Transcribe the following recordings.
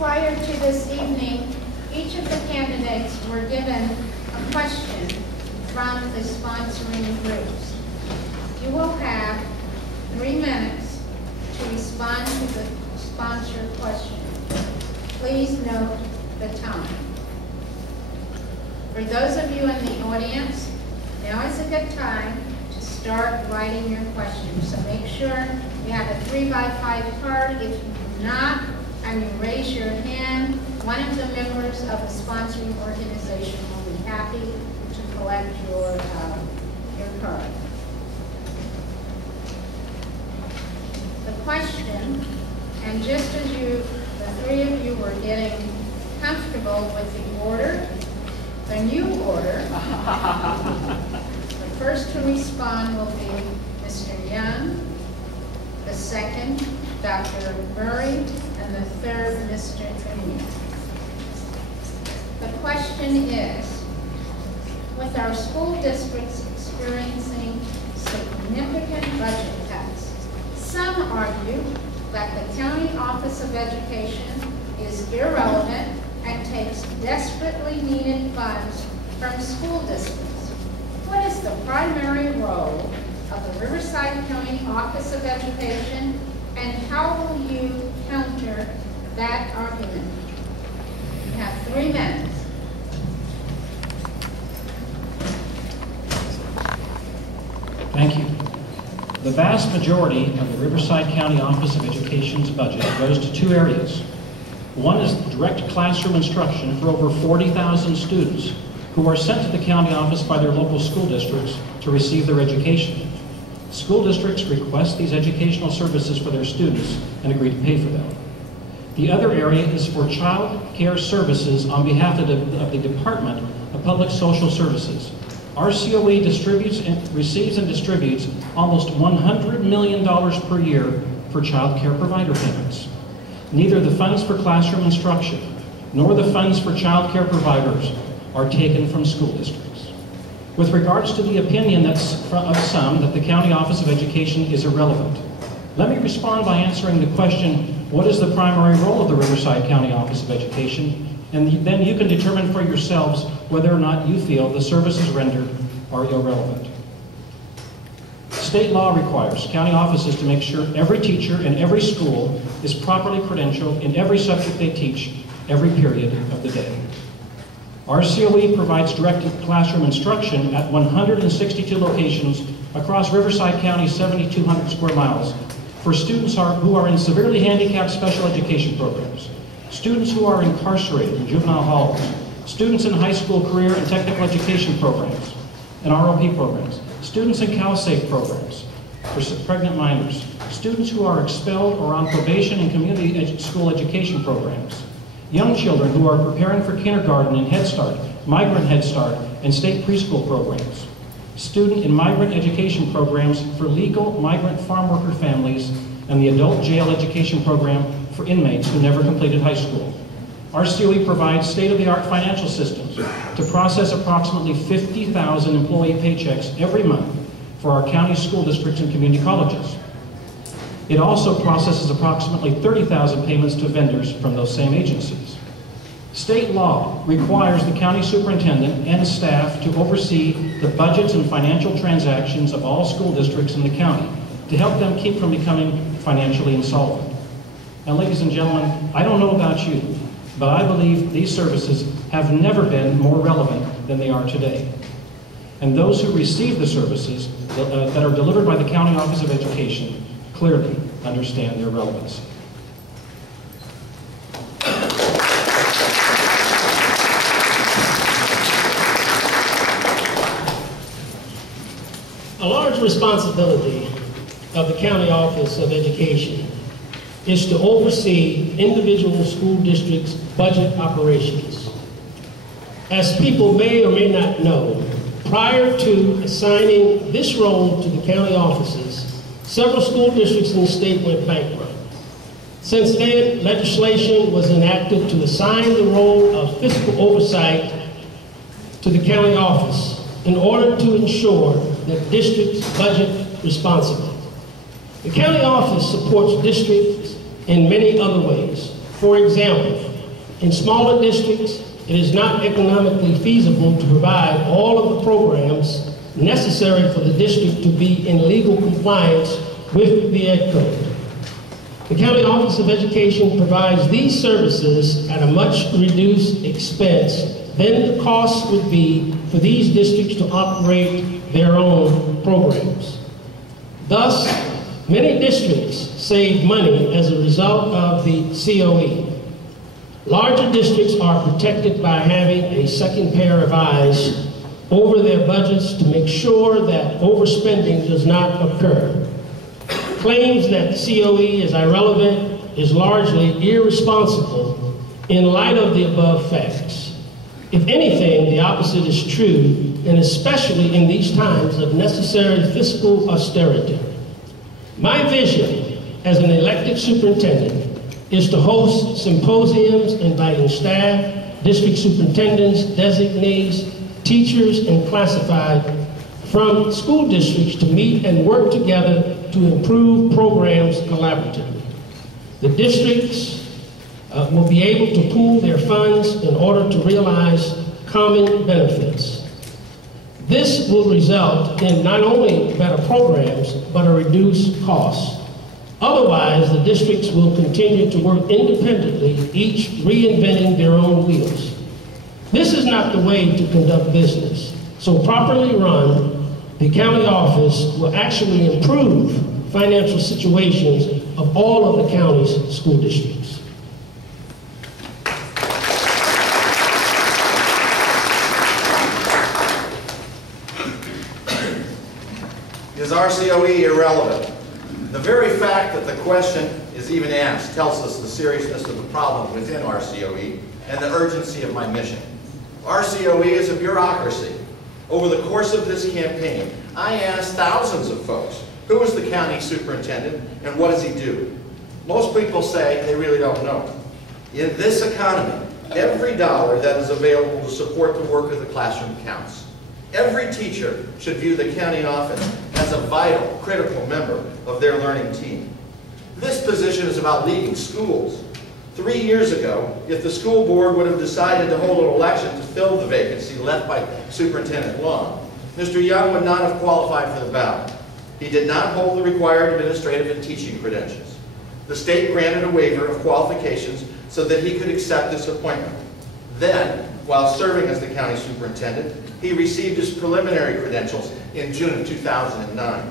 Prior to this evening, each of the candidates were given a question from the sponsoring groups. You will have 3 minutes to respond to the sponsor question. Please note the time. For those of you in the audience, now is a good time to start writing your questions. So make sure you have a 3x5 card. If you do not, and you raise your hand, one of the members of the sponsoring organization will be happy to collect your card. The question, and just as the 3 of you were getting comfortable with the order, the new order, the first to respond will be Mr. Young, the second, Dr. Murray, and the third, Mr. Trinier. The question is, with our school districts experiencing significant budget cuts, some argue that the County Office of Education is irrelevant and takes desperately needed funds from school districts. What is the primary role of the Riverside County Office of Education, and how will you counter that argument? You have 3 minutes. Thank you. The vast majority of the Riverside County Office of Education's budget goes to 2 areas. One is direct classroom instruction for over 40,000 students who are sent to the county office by their local school districts to receive their education. School districts request these educational services for their students and agree to pay for them. The other area is for child care services on behalf of the Department of Public Social Services. Our COE receives and distributes almost $100 million per year for child care provider payments. Neither the funds for classroom instruction nor the funds for child care providers are taken from school districts. With regards to the opinion of some that the County Office of Education is irrelevant, let me respond by answering the question, what is the primary role of the Riverside County Office of Education? And then you can determine for yourselves whether or not you feel the services rendered are irrelevant. State law requires county offices to make sure every teacher in every school is properly credentialed in every subject they teach every period of the day. Our COE provides directed classroom instruction at 162 locations across Riverside County's 7,200 square miles for students who are in severely handicapped special education programs, students who are incarcerated in juvenile halls, students in high school career and technical education programs and ROP programs, students in CalSafe programs for pregnant minors, students who are expelled or on probation in community school education programs, young children who are preparing for kindergarten and Head Start, Migrant Head Start, and state preschool programs, student and migrant education programs for legal migrant farm worker families, and the adult jail education program for inmates who never completed high school. Our COE provides state-of-the-art financial systems to process approximately 50,000 employee paychecks every month for our county school districts and community colleges. It also processes approximately 30,000 payments to vendors from those same agencies. State law requires the county superintendent and staff to oversee the budgets and financial transactions of all school districts in the county to help them keep from becoming financially insolvent. Now, ladies and gentlemen, I don't know about you, but I believe these services have never been more relevant than they are today. And those who receive the services that are delivered by the County Office of Education clearly understand their relevance. A large responsibility of the County Office of Education is to oversee individual school districts' budget operations. As people may or may not know, prior to assigning this role to the county offices, several school districts in the state went bankrupt. Since then, legislation was enacted to assign the role of fiscal oversight to the county office in order to ensure that districts budget responsibly. The county office supports districts in many other ways. For example, In smaller districts, it is not economically feasible to provide all of the programs necessary for the district to be in legal compliance with the Ed Code. The County Office of Education provides these services at a much reduced expense than the cost would be for these districts to operate their own programs. Thus, many districts save money as a result of the COE. Larger districts are protected by having a second pair of eyes over their budgets to make sure that overspending does not occur. Claims that COE is irrelevant is largely irresponsible in light of the above facts. If anything, the opposite is true, and especially in these times of necessary fiscal austerity. My vision as an elected superintendent is to host symposiums inviting staff, district superintendents, designees, teachers, and classified from school districts to meet and work together to improve programs collaboratively. The districts will be able to pool their funds in order to realize common benefits. This will result in not only better programs, but a reduced cost. Otherwise, the districts will continue to work independently, each reinventing their own wheels. This is not the way to conduct business. So properly run, the county office will actually improve financial situations of all of the county's school districts. Is RCOE irrelevant? The very fact that the question is even asked tells us the seriousness of the problem within RCOE and the urgency of my mission. RCOE is a bureaucracy. Over the course of this campaign, I asked thousands of folks, who is the county superintendent and what does he do? Most people say they really don't know. In this economy, every dollar that is available to support the work of the classroom counts. Every teacher should view the county office as a vital, critical member of their learning team. This position is about leading schools. 3 years ago, if the school board would have decided to hold an election to fill the vacancy left by Superintendent Long, Mr. Young would not have qualified for the ballot. He did not hold the required administrative and teaching credentials. The state granted a waiver of qualifications so that he could accept this appointment. Then, while serving as the county superintendent, he received his preliminary credentials in June of 2009.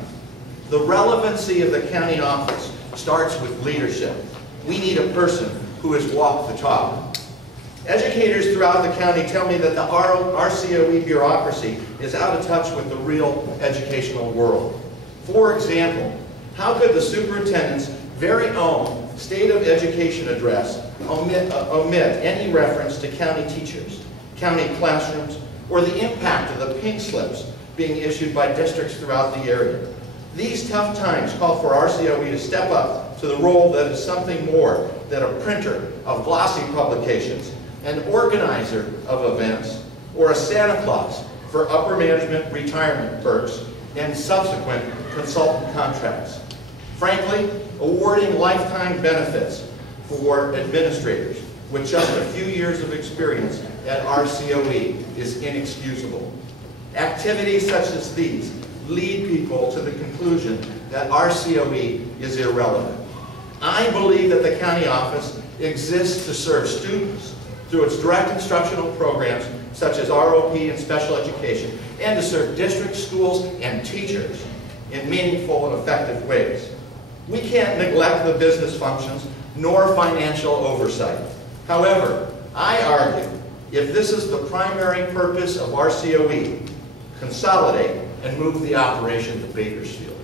The relevancy of the county office starts with leadership. We need a person who has walked the talk. Educators throughout the county tell me that the RCOE bureaucracy is out of touch with the real educational world. For example, how could the superintendent's very own State of Education address omit any reference to county teachers, county classrooms, or the impact of the pink slips being issued by districts throughout the area? These tough times call for RCOE to step up to the role that is something more than a printer of glossy publications, an organizer of events, or a Santa Claus for upper management retirement perks and subsequent consultant contracts. Frankly, awarding lifetime benefits for administrators with just a few years of experience at RCOE is inexcusable. Activities such as these lead people to the conclusion that RCOE is irrelevant. I believe that the county office exists to serve students through its direct instructional programs such as ROP and special education, and to serve districts, schools, and teachers in meaningful and effective ways. We can't neglect the business functions nor financial oversight. However, I argue if this is the primary purpose of RCOE, consolidate and move the operation to Bakersfield.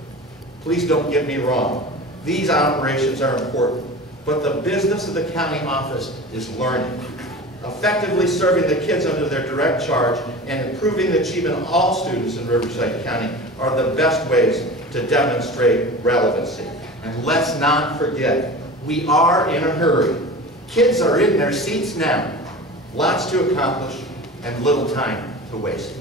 Please don't get me wrong. These operations are important, but the business of the county office is learning. Effectively serving the kids under their direct charge and improving the achievement of all students in Riverside County are the best ways to demonstrate relevancy. And let's not forget, we are in a hurry. Kids are in their seats now. Lots to accomplish and little time to waste.